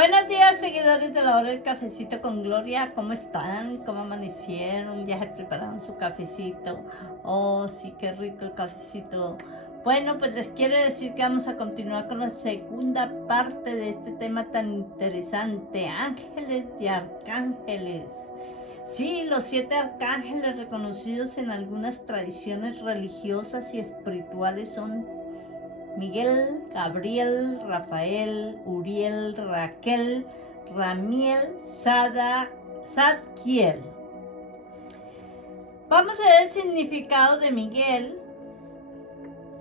Buenos días, seguidores de la hora del cafecito con Gloria. ¿Cómo están? ¿Cómo amanecieron? ¿Ya se prepararon su cafecito? Oh, sí, qué rico el cafecito. Bueno, pues les quiero decir que vamos a continuar con la segunda parte de este tema tan interesante, ángeles y arcángeles. Sí, los 7 arcángeles reconocidos en algunas tradiciones religiosas y espirituales son Miguel, Gabriel, Rafael, Uriel, Raquel, Ramiel, Zadkiel. Vamos a ver el significado de Miguel.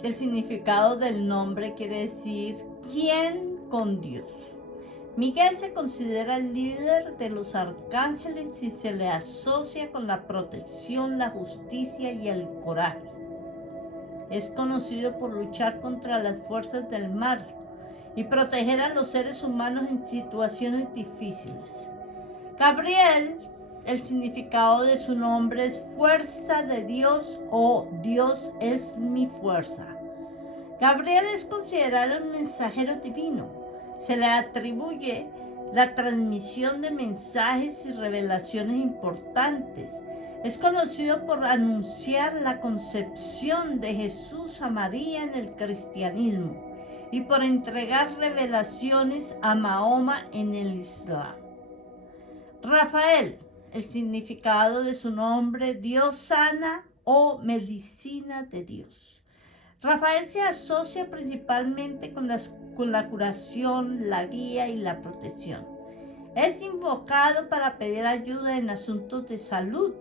El significado del nombre quiere decir ¿quién con Dios? Miguel se considera el líder de los arcángeles y se le asocia con la protección, la justicia y el coraje. Es conocido por luchar contra las fuerzas del mal y proteger a los seres humanos en situaciones difíciles. Gabriel, el significado de su nombre es fuerza de Dios o Dios es mi fuerza. Gabriel es considerado un mensajero divino. Se le atribuye la transmisión de mensajes y revelaciones importantes. Es conocido por anunciar la concepción de Jesús a María en el cristianismo y por entregar revelaciones a Mahoma en el Islam. Rafael, el significado de su nombre, Dios sana o medicina de Dios. Rafael se asocia principalmente con la curación, la guía y la protección. Es invocado para pedir ayuda en asuntos de salud,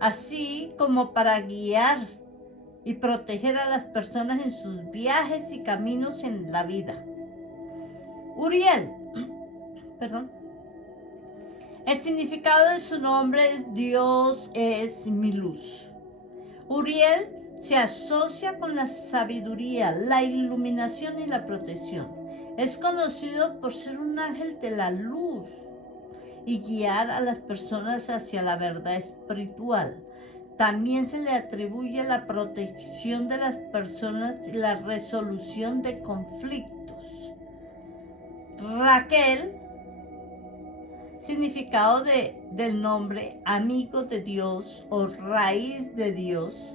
así como para guiar y proteger a las personas en sus viajes y caminos en la vida. Uriel, el significado de su nombre es Dios es mi luz. Uriel se asocia con la sabiduría, la iluminación y la protección. Es conocido por ser un ángel de la luz y guiar a las personas hacia la verdad espiritual. También se le atribuye la protección de las personas y la resolución de conflictos. Raquel, significado del nombre amigo de Dios o raíz de Dios.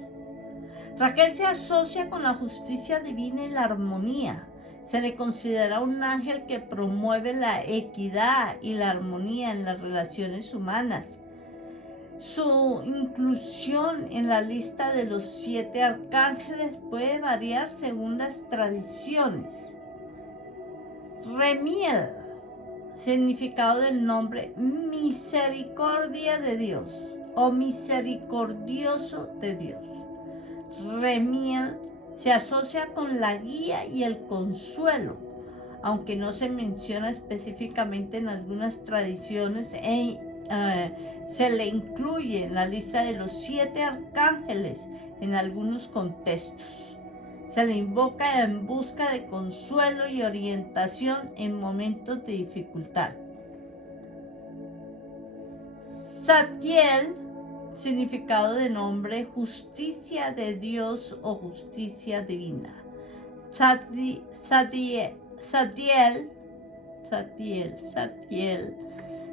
Raquel se asocia con la justicia divina y la armonía. Se le considera un ángel que promueve la equidad y la armonía en las relaciones humanas. Su inclusión en la lista de los 7 arcángeles puede variar según las tradiciones. Ramiel, significado del nombre misericordia de Dios o misericordioso de Dios. Ramiel se asocia con la guía y el consuelo, aunque no se menciona específicamente en algunas tradiciones se le incluye en la lista de los 7 arcángeles en algunos contextos. Se le invoca en busca de consuelo y orientación en momentos de dificultad. Zadkiel, significado de nombre justicia de Dios o justicia divina. Zadkiel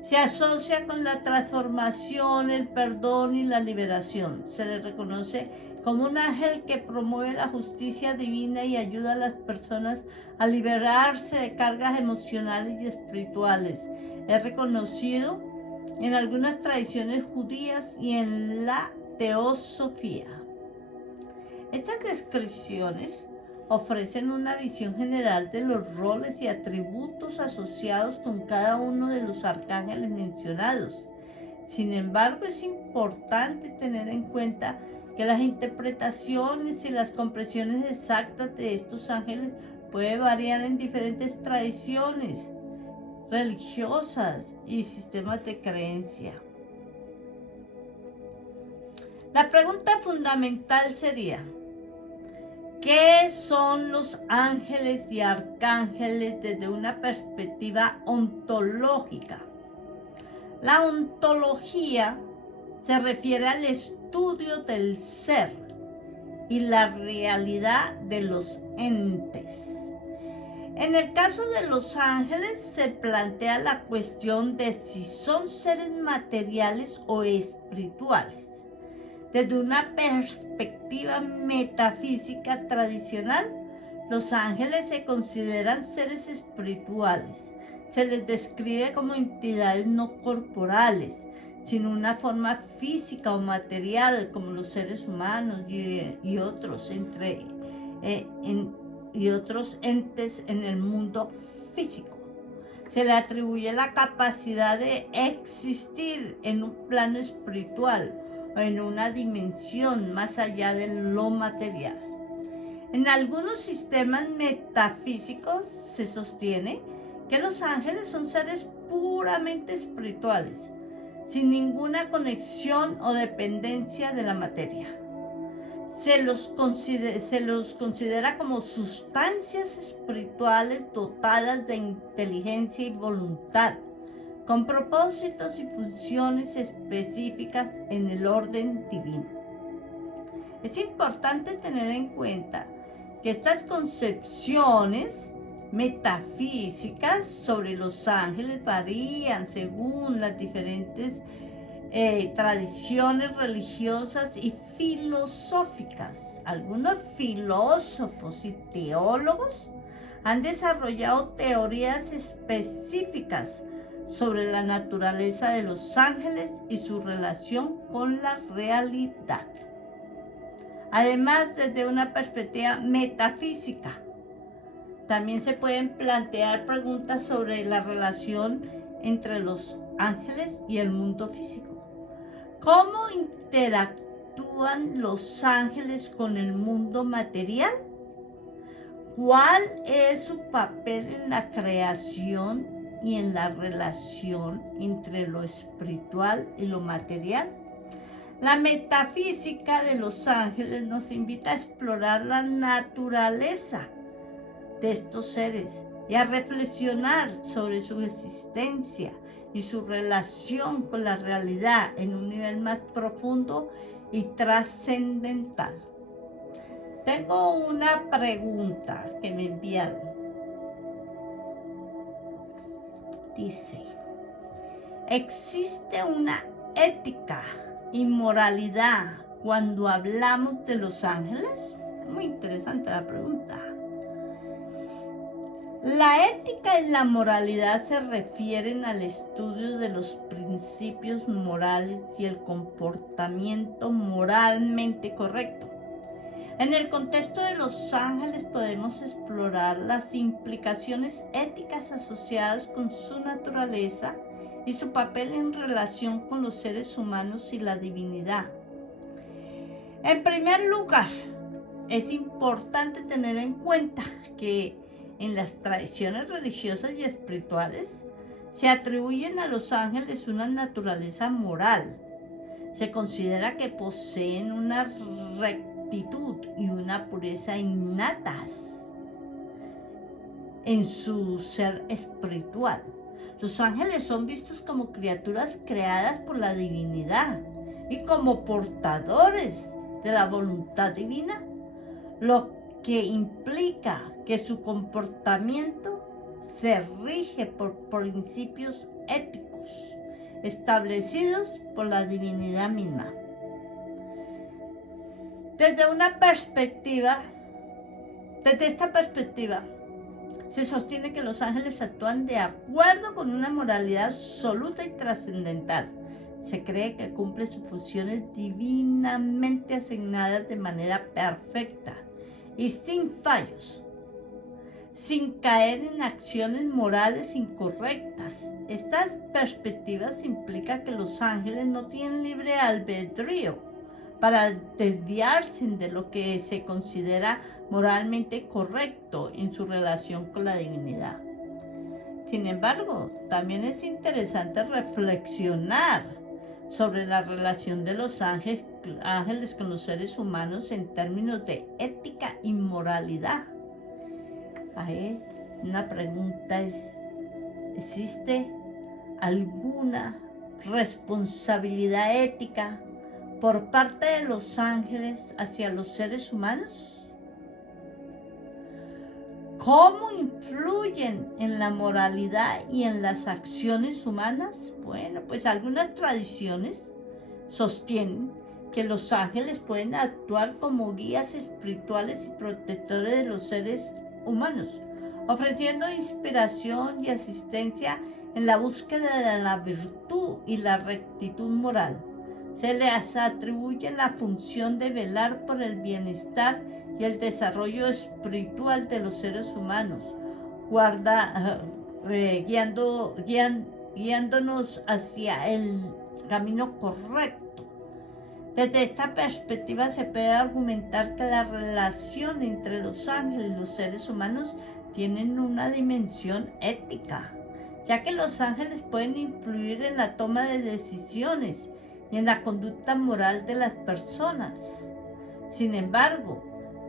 se asocia con la transformación, el perdón y la liberación. Se le reconoce como un ángel que promueve la justicia divina y ayuda a las personas a liberarse de cargas emocionales y espirituales. Es reconocido en algunas tradiciones judías y en la teosofía. Estas descripciones ofrecen una visión general de los roles y atributos asociados con cada uno de los arcángeles mencionados. Sin embargo, es importante tener en cuenta que las interpretaciones y las comprensiones exactas de estos ángeles pueden variar en diferentes tradiciones religiosas y sistemas de creencia. La pregunta fundamental sería: ¿qué son los ángeles y arcángeles desde una perspectiva ontológica? La ontología se refiere al estudio del ser y la realidad de los entes. En el caso de los ángeles se plantea la cuestión de si son seres materiales o espirituales. Desde una perspectiva metafísica tradicional, los ángeles se consideran seres espirituales. Se les describe como entidades no corporales, sin una forma física o material como los seres humanos y otros entes en el mundo físico. Se le atribuye la capacidad de existir en un plano espiritual o en una dimensión más allá de lo material. En algunos sistemas metafísicos se sostiene que los ángeles son seres puramente espirituales, sin ninguna conexión o dependencia de la materia. Se los considera como sustancias espirituales dotadas de inteligencia y voluntad, con propósitos y funciones específicas en el orden divino. Es importante tener en cuenta que estas concepciones metafísicas sobre los ángeles varían según las diferentes tradiciones religiosas y filosóficas. Algunos filósofos y teólogos han desarrollado teorías específicas sobre la naturaleza de los ángeles y su relación con la realidad. Además, desde una perspectiva metafísica, también se pueden plantear preguntas sobre la relación entre los ángeles y el mundo físico. ¿Cómo interactúan los ángeles con el mundo material? ¿Cuál es su papel en la creación y en la relación entre lo espiritual y lo material? La metafísica de los ángeles nos invita a explorar la naturaleza de estos seres y a reflexionar sobre su existencia y su relación con la realidad en un nivel más profundo y trascendental. Tengo una pregunta que me enviaron. Dice, ¿existe una ética y moralidad cuando hablamos de los ángeles? Muy interesante la pregunta. La ética y la moralidad se refieren al estudio de los principios morales y el comportamiento moralmente correcto. En el contexto de los ángeles podemos explorar las implicaciones éticas asociadas con su naturaleza y su papel en relación con los seres humanos y la divinidad. En primer lugar, es importante tener en cuenta que en las tradiciones religiosas y espirituales se atribuyen a los ángeles una naturaleza moral. Se considera que poseen una rectitud y una pureza innatas en su ser espiritual. Los ángeles son vistos como criaturas creadas por la divinidad y como portadores de la voluntad divina, lo que implica que su comportamiento se rige por principios éticos establecidos por la divinidad misma. Desde esta perspectiva, se sostiene que los ángeles actúan de acuerdo con una moralidad absoluta y trascendental. Se cree que cumplen sus funciones divinamente asignadas de manera perfecta y sin fallos, sin caer en acciones morales incorrectas. Estas perspectivas implican que los ángeles no tienen libre albedrío para desviarse de lo que se considera moralmente correcto en su relación con la divinidad. Sin embargo, también es interesante reflexionar sobre la relación de los ángeles con los seres humanos en términos de ética y moralidad. Una pregunta es, ¿existe alguna responsabilidad ética por parte de los ángeles hacia los seres humanos? ¿Cómo influyen en la moralidad y en las acciones humanas? Bueno, pues algunas tradiciones sostienen que los ángeles pueden actuar como guías espirituales y protectores de los seres humanos, ofreciendo inspiración y asistencia en la búsqueda de la virtud y la rectitud moral. Se les atribuye la función de velar por el bienestar y el desarrollo espiritual de los seres humanos, guiándonos hacia el camino correcto. Desde esta perspectiva se puede argumentar que la relación entre los ángeles y los seres humanos tienen una dimensión ética, ya que los ángeles pueden influir en la toma de decisiones y en la conducta moral de las personas. Sin embargo,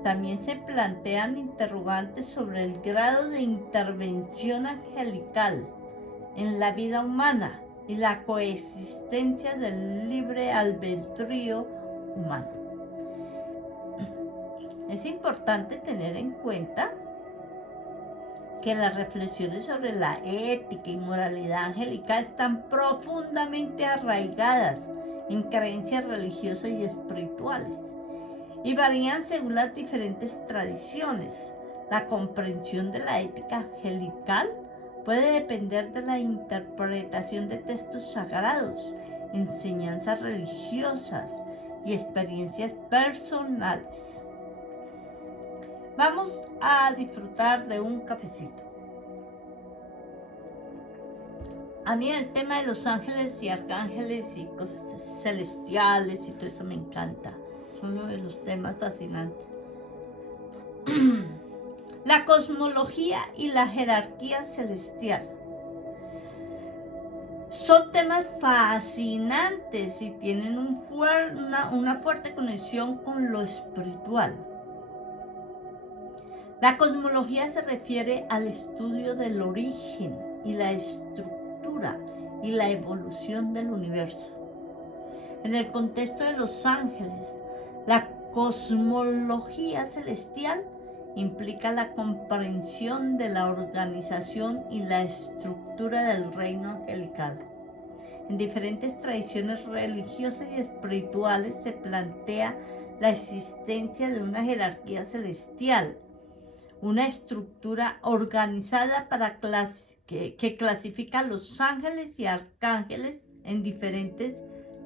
también se plantean interrogantes sobre el grado de intervención angelical en la vida humana y la coexistencia del libre albedrío humano. Es importante tener en cuenta que las reflexiones sobre la ética y moralidad angelical están profundamente arraigadas en creencias religiosas y espirituales y varían según las diferentes tradiciones. La comprensión de la ética angelical puede depender de la interpretación de textos sagrados, enseñanzas religiosas y experiencias personales. Vamos a disfrutar de un cafecito. A mí el tema de los ángeles y arcángeles y cosas celestiales y todo eso me encanta. Es uno de los temas fascinantes. La cosmología y la jerarquía celestial son temas fascinantes y tienen una fuerte conexión con lo espiritual. La cosmología se refiere al estudio del origen y la estructura y la evolución del universo. En el contexto de los ángeles, la cosmología celestial implica la comprensión de la organización y la estructura del reino angelical. En diferentes tradiciones religiosas y espirituales se plantea la existencia de una jerarquía celestial, una estructura organizada que clasifica a los ángeles y arcángeles en diferentes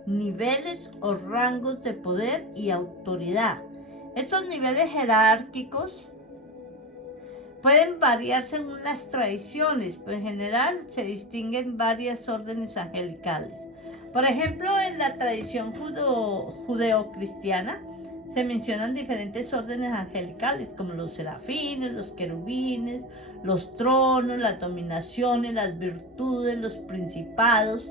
niveles o rangos de poder y autoridad. Estos niveles jerárquicos pueden variar según las tradiciones, pero en general se distinguen varias órdenes angelicales. Por ejemplo, en la tradición judeocristiana se mencionan diferentes órdenes angelicales como los serafines, los querubines, los tronos, las dominaciones, las virtudes, los principados,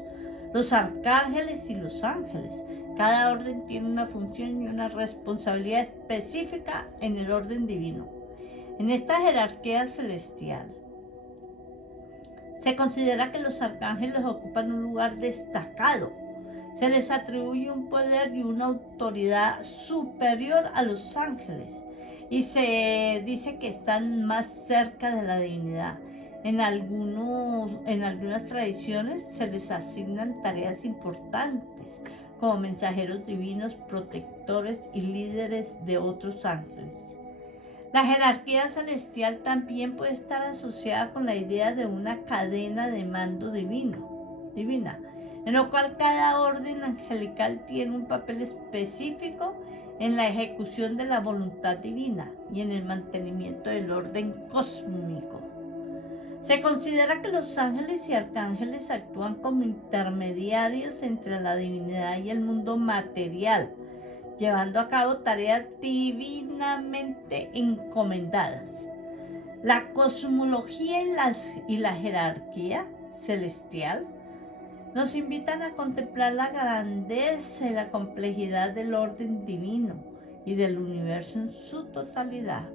los arcángeles y los ángeles. Cada orden tiene una función y una responsabilidad específica en el orden divino. En esta jerarquía celestial se considera que los arcángeles ocupan un lugar destacado. Se les atribuye un poder y una autoridad superior a los ángeles y se dice que están más cerca de la divinidad. En algunas tradiciones se les asignan tareas importantes como mensajeros divinos, protectores y líderes de otros ángeles. La jerarquía celestial también puede estar asociada con la idea de una cadena de mando divina, en lo cual cada orden angelical tiene un papel específico en la ejecución de la voluntad divina y en el mantenimiento del orden cósmico. Se considera que los ángeles y arcángeles actúan como intermediarios entre la divinidad y el mundo material, llevando a cabo tareas divinamente encomendadas. La cosmología y la jerarquía celestial nos invitan a contemplar la grandeza y la complejidad del orden divino y del universo en su totalidad.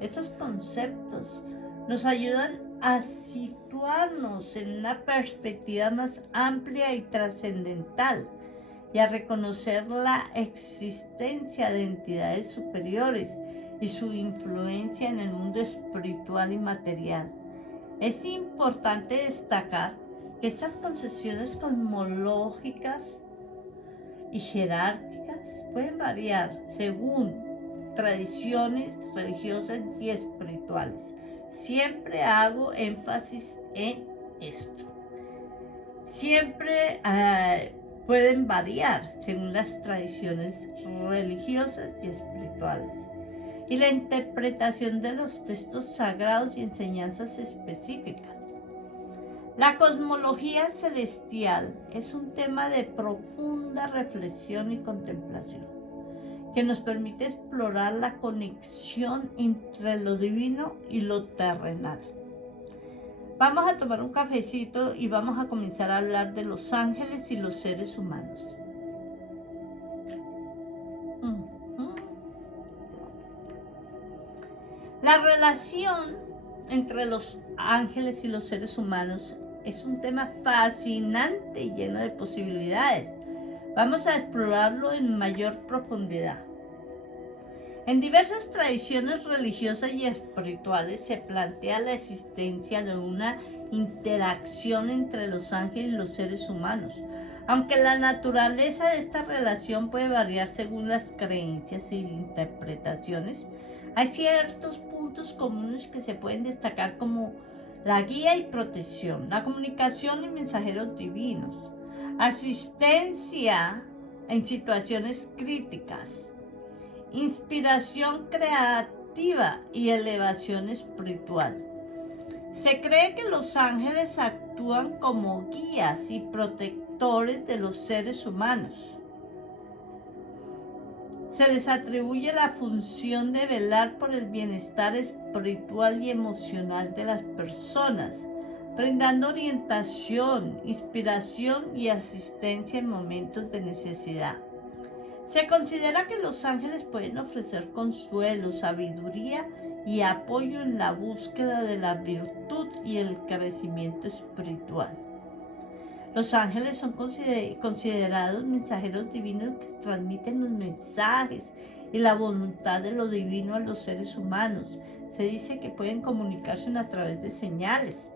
Estos conceptos nos ayudan a situarnos en una perspectiva más amplia y trascendental y a reconocer la existencia de entidades superiores y su influencia en el mundo espiritual y material. Es importante destacar que estas concepciones cosmológicas y jerárquicas pueden variar según tradiciones religiosas y espirituales. Siempre hago énfasis en esto. Siempre pueden variar según las tradiciones religiosas y espirituales y la interpretación de los textos sagrados y enseñanzas específicas. La cosmología celestial es un tema de profunda reflexión y contemplación que nos permite explorar la conexión entre lo divino y lo terrenal. Vamos a tomar un cafecito y vamos a comenzar a hablar de los ángeles y los seres humanos. La relación entre los ángeles y los seres humanos es un tema fascinante y lleno de posibilidades. Vamos a explorarlo en mayor profundidad. En diversas tradiciones religiosas y espirituales se plantea la existencia de una interacción entre los ángeles y los seres humanos, aunque la naturaleza de esta relación puede variar según las creencias e interpretaciones. Hay ciertos puntos comunes que se pueden destacar como la guía y protección, la comunicación y mensajeros divinos, asistencia en situaciones críticas, inspiración creativa y elevación espiritual. Se cree que los ángeles actúan como guías y protectores de los seres humanos. Se les atribuye la función de velar por el bienestar espiritual y emocional de las personas, brindando orientación, inspiración y asistencia en momentos de necesidad. Se considera que los ángeles pueden ofrecer consuelo, sabiduría y apoyo en la búsqueda de la virtud y el crecimiento espiritual. Los ángeles son considerados mensajeros divinos que transmiten los mensajes y la voluntad de lo divino a los seres humanos. Se dice que pueden comunicarse a través de señales,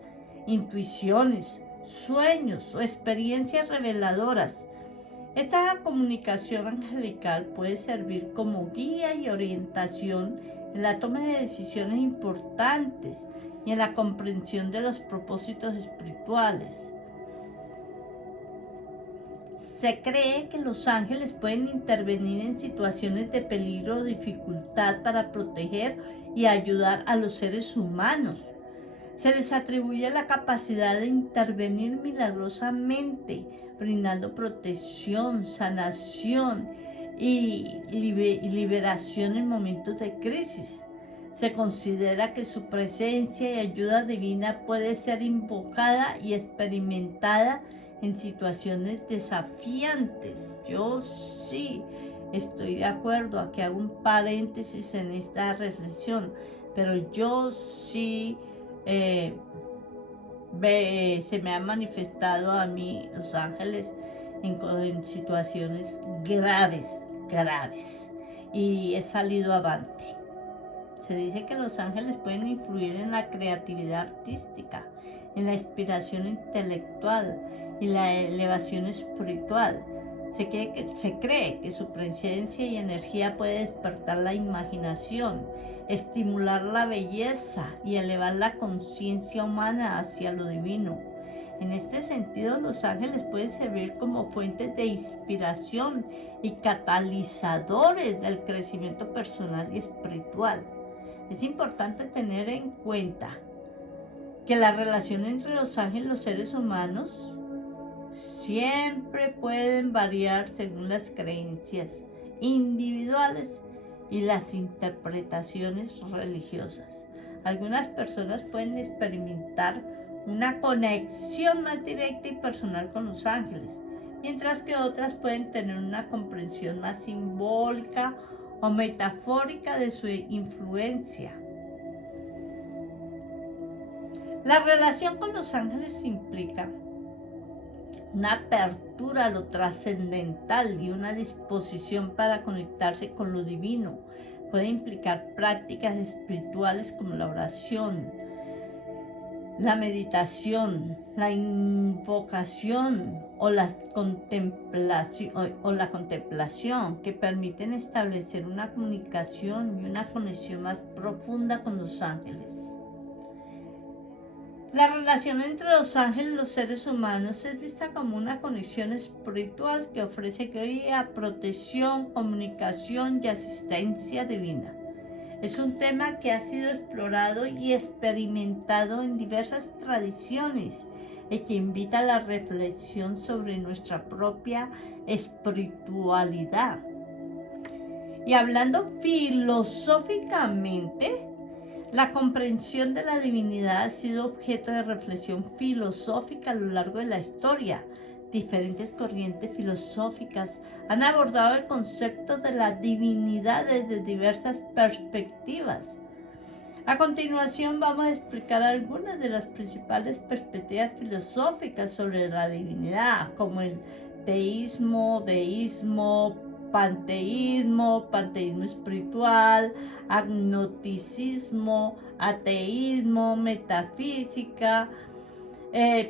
intuiciones, sueños o experiencias reveladoras. Esta comunicación angelical puede servir como guía y orientación en la toma de decisiones importantes y en la comprensión de los propósitos espirituales. Se cree que los ángeles pueden intervenir en situaciones de peligro o dificultad para proteger y ayudar a los seres humanos. Se les atribuye la capacidad de intervenir milagrosamente, brindando protección, sanación y liberación en momentos de crisis. Se considera que su presencia y ayuda divina puede ser invocada y experimentada en situaciones desafiantes. Yo sí estoy de acuerdo, aquí hago un paréntesis en esta reflexión, pero yo sí se me han manifestado a mí los ángeles en situaciones graves y he salido avante. Se dice que los ángeles pueden influir en la creatividad artística, en la inspiración intelectual y la elevación espiritual. Se cree que su presencia y energía puede despertar la imaginación, estimular la belleza y elevar la conciencia humana hacia lo divino. En este sentido, los ángeles pueden servir como fuentes de inspiración y catalizadores del crecimiento personal y espiritual. Es importante tener en cuenta que la relación entre los ángeles y los seres humanos siempre pueden variar según las creencias individuales y las interpretaciones religiosas. Algunas personas pueden experimentar una conexión más directa y personal con los ángeles, mientras que otras pueden tener una comprensión más simbólica o metafórica de su influencia. La relación con los ángeles implica una apertura a lo trascendental y una disposición para conectarse con lo divino, Puede implicar prácticas espirituales como la oración, la meditación, la invocación o la contemplación que permiten establecer una comunicación y una conexión más profunda con los ángeles. La relación entre los ángeles y los seres humanos es vista como una conexión espiritual que ofrece guía, protección, comunicación y asistencia divina. Es un tema que ha sido explorado y experimentado en diversas tradiciones y que invita a la reflexión sobre nuestra propia espiritualidad. Y hablando filosóficamente, la comprensión de la divinidad ha sido objeto de reflexión filosófica a lo largo de la historia. Diferentes corrientes filosóficas han abordado el concepto de la divinidad desde diversas perspectivas. A continuación vamos a explicar algunas de las principales perspectivas filosóficas sobre la divinidad, como el teísmo, deísmo, panteísmo, panteísmo espiritual, agnosticismo, ateísmo, metafísica,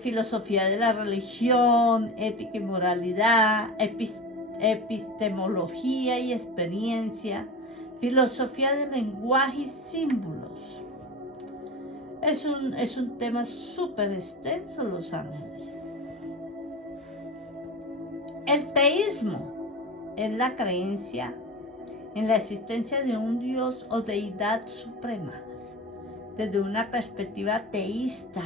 filosofía de la religión, ética y moralidad, epistemología y experiencia, filosofía del lenguaje y símbolos. Es un tema súper extenso, los ángeles. El teísmo es la creencia en la existencia de un Dios o deidad suprema. Desde una perspectiva teísta,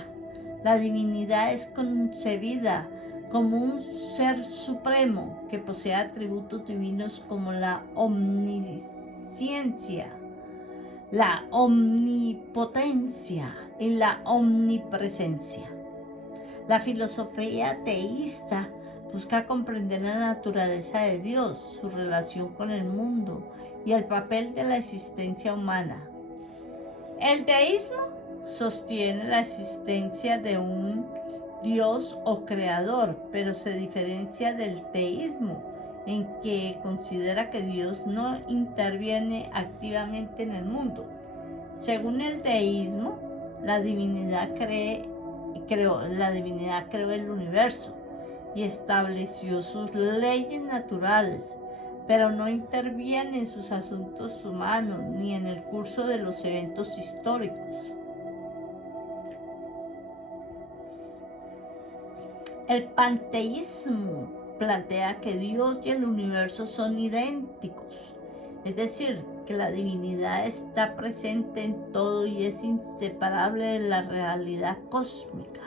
la divinidad es concebida como un ser supremo que posee atributos divinos como la omnisciencia, la omnipotencia y la omnipresencia. La filosofía teísta busca comprender la naturaleza de Dios, su relación con el mundo y el papel de la existencia humana. El teísmo sostiene la existencia de un Dios o creador, pero se diferencia del teísmo en que considera que Dios no interviene activamente en el mundo. Según el teísmo, la divinidad creó el universo y estableció sus leyes naturales, pero no interviene en sus asuntos humanos ni en el curso de los eventos históricos. El panteísmo plantea que Dios y el universo son idénticos, es decir, que la divinidad está presente en todo y es inseparable de la realidad cósmica.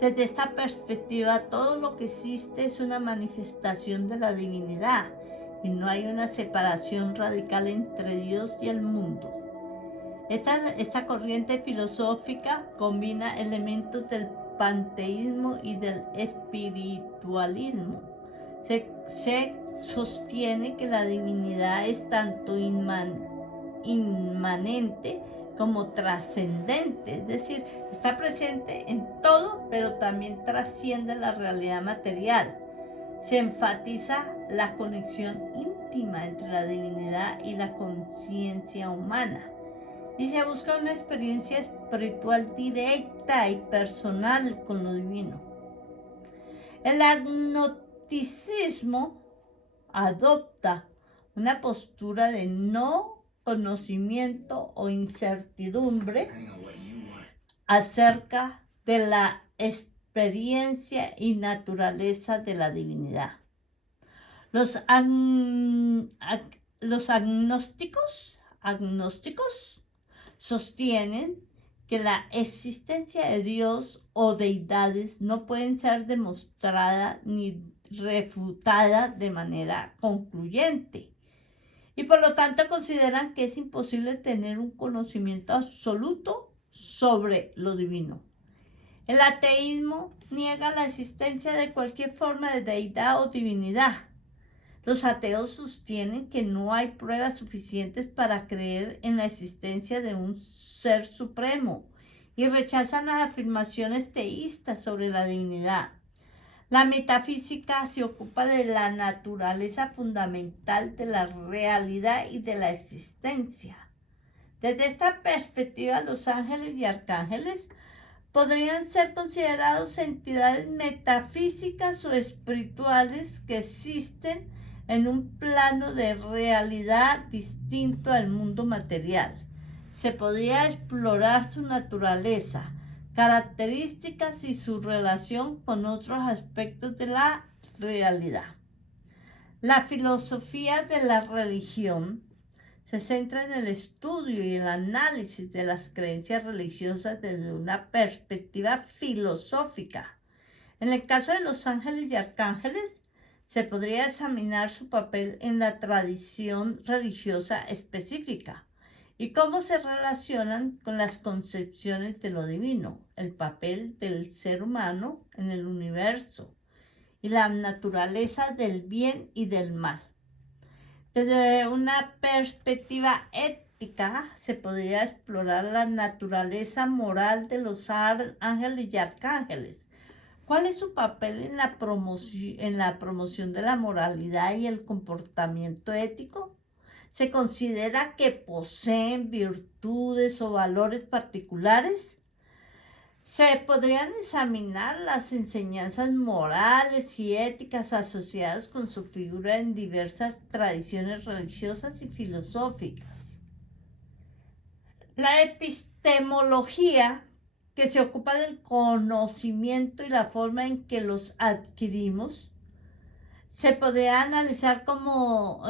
Desde esta perspectiva, todo lo que existe es una manifestación de la divinidad y no hay una separación radical entre Dios y el mundo. Esta corriente filosófica combina elementos del panteísmo y del espiritualismo. Se sostiene que la divinidad es tanto inmanente como trascendente, es decir, está presente en todo, pero también trasciende la realidad material. Se enfatiza la conexión íntima entre la divinidad y la conciencia humana, y se busca una experiencia espiritual directa y personal con lo divino. El agnosticismo adopta una postura de no conocimiento o incertidumbre acerca de la experiencia y naturaleza de la divinidad. Los agnósticos sostienen que la existencia de Dios o deidades no pueden ser demostrada ni refutada de manera concluyente, y por lo tanto consideran que es imposible tener un conocimiento absoluto sobre lo divino. El ateísmo niega la existencia de cualquier forma de deidad o divinidad. Los ateos sostienen que no hay pruebas suficientes para creer en la existencia de un ser supremo y rechazan las afirmaciones teístas sobre la divinidad. La metafísica se ocupa de la naturaleza fundamental de la realidad y de la existencia. Desde esta perspectiva, los ángeles y arcángeles podrían ser considerados entidades metafísicas o espirituales que existen en un plano de realidad distinto al mundo material. Se podría explorar su naturaleza, características y su relación con otros aspectos de la realidad. La filosofía de la religión se centra en el estudio y el análisis de las creencias religiosas desde una perspectiva filosófica. En el caso de los ángeles y arcángeles, se podría examinar su papel en la tradición religiosa específica y cómo se relacionan con las concepciones de lo divino, el papel del ser humano en el universo y la naturaleza del bien y del mal. Desde una perspectiva ética, se podría explorar la naturaleza moral de los ángeles y arcángeles. ¿Cuál es su papel en la promoción de la moralidad y el comportamiento ético? ¿Se considera que poseen virtudes o valores particulares? Se podrían examinar las enseñanzas morales y éticas asociadas con su figura en diversas tradiciones religiosas y filosóficas. La epistemología, que se ocupa del conocimiento y la forma en que los adquirimos, se podría analizar cómo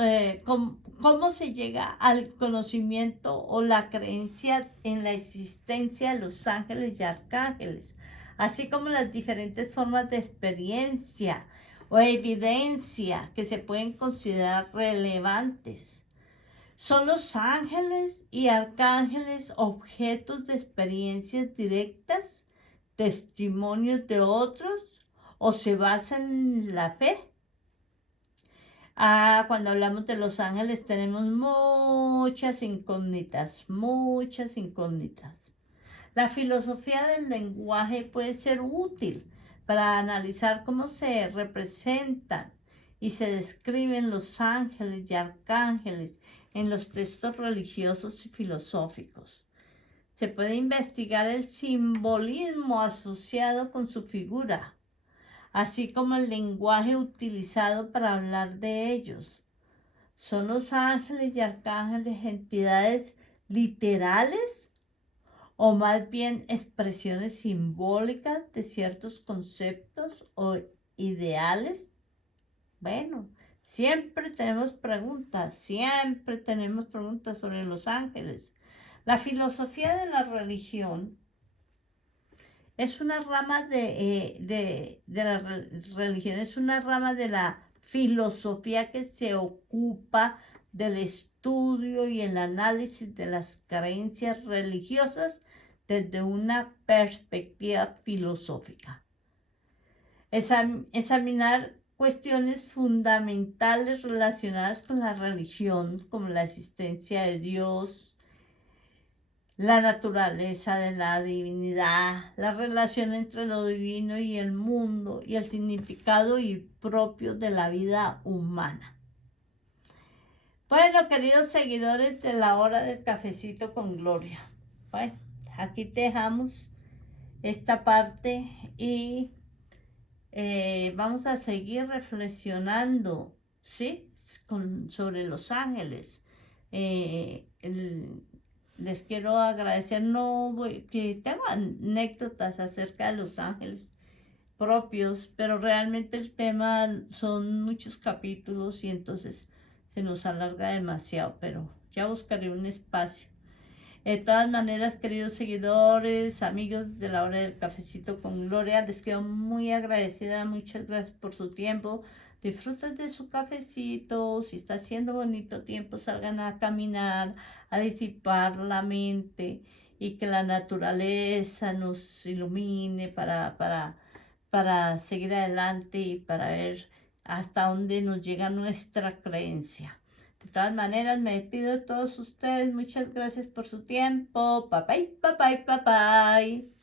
se llega al conocimiento o la creencia en la existencia de los ángeles y arcángeles, así como las diferentes formas de experiencia o evidencia que se pueden considerar relevantes. ¿Son los ángeles y arcángeles objetos de experiencias directas, testimonios de otros, o se basan en la fe? Cuando hablamos de los ángeles tenemos muchas incógnitas, muchas incógnitas. La filosofía del lenguaje puede ser útil para analizar cómo se representan y se describen los ángeles y arcángeles en los textos religiosos y filosóficos. Se puede investigar el simbolismo asociado con su figura, así como el lenguaje utilizado para hablar de ellos. ¿Son los ángeles y arcángeles entidades literales o más bien expresiones simbólicas de ciertos conceptos o ideales? Bueno, siempre tenemos preguntas sobre los ángeles. La filosofía de la religión es una rama de la religión, es una rama de la filosofía que se ocupa del estudio y el análisis de las creencias religiosas desde una perspectiva filosófica. Examinar cuestiones fundamentales relacionadas con la religión, como la existencia de Dios, la naturaleza de la divinidad, la relación entre lo divino y el mundo y el significado propio de la vida humana. Bueno, queridos seguidores de la hora del cafecito con Gloria, bueno, aquí dejamos esta parte y vamos a seguir reflexionando, ¿sí? Sobre los ángeles. Les quiero agradecer, que tengo anécdotas acerca de los ángeles propios, pero realmente el tema son muchos capítulos y entonces se nos alarga demasiado, pero ya buscaré un espacio. De todas maneras, queridos seguidores, amigos de la hora del cafecito con Gloria, les quedo muy agradecida, muchas gracias por su tiempo. Disfruten de su cafecito, si está haciendo bonito tiempo, salgan a caminar, a disipar la mente y que la naturaleza nos ilumine para seguir adelante y para ver hasta dónde nos llega nuestra creencia. De todas maneras, me despido de todos ustedes. Muchas gracias por su tiempo. Bye bye, bye bye, bye bye.